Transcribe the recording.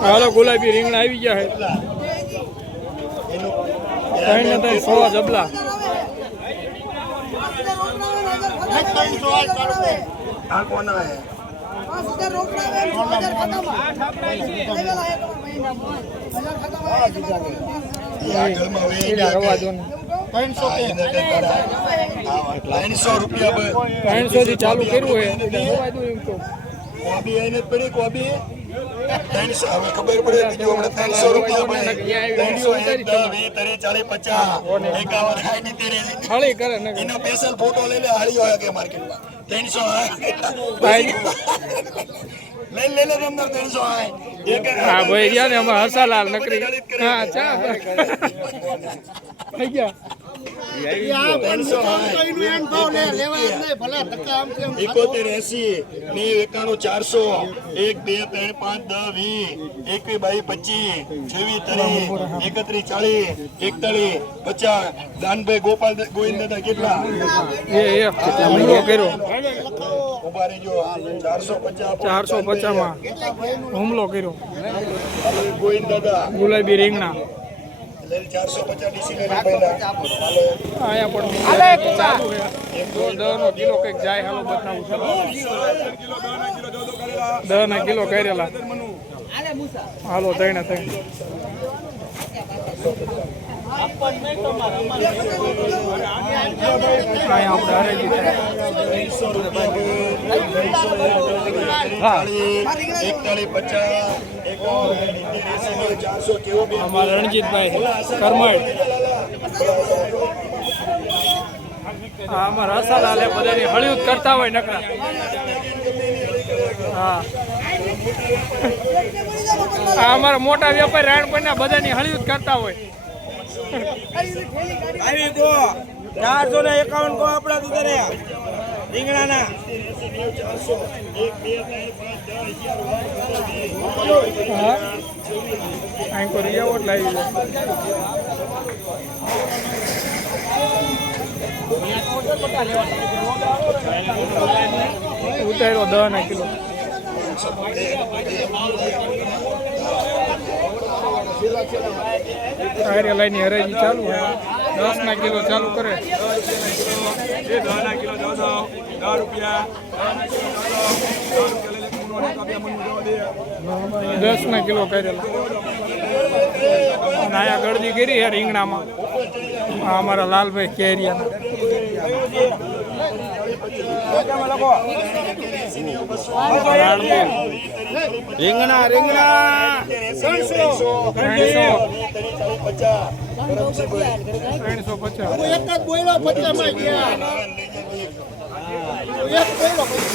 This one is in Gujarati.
હાલો ગુલાબી રીંગણા આવી ગયા છે 100 જબલા આ કોના હે 5000 રોકડા આવે 5000 ખાતામાં લેવેલા હે ₹300 થી ચાલુ કર્યું કોબી 300 હવે ખબર પડે બીજું હમણાં 300 રૂપિયા 50 એનો સ્પેશિયલ ફોટો લઈ લે હાળી હોય કે માર્કેટમાં 300 લે અંદર 300 હા ભાઈ યાર અમે હર્ષાલાલ નકરી હા ચા થઈ ગયા દાનભાઈ ગોપાલ ગોવિંદ દાદા કેટલા ઉભા રહેજો 450 માં હુમલો કર્યો ગોવિંદ દાદા ગુલાબી રીંગણા 450 ડીસી રૂપિયા આયા પણ ચાલુ છે 10 કિલો કઈક જાય હાલો બતાવું છું 10 કિલો કરેલા હાલો 3 રણજીતભાઈ કરમડ અમારા રસાલાલ બધાની હળિયું કરતા હોય નકરા હા અમારા મોટા વેપારી રાણપુરના બધાની હળિયું કરતા હોય આવી ગો 451 કો આપડા દુધરે રીંગણાના આંકો રિયાવટ લાવી ઉતાર્યો 10 કિલો ટાયર લાઈની હરાજી ચાલુ છે 10 કિલો ચાલુ કરે 10 કિલો 10 રૂપિયા 10 કિલો કરેલા અને આયા ગળદી કરી છે રીંગણામાં આ અમારા લાલભાઈ કેરિયા રીંગણા 350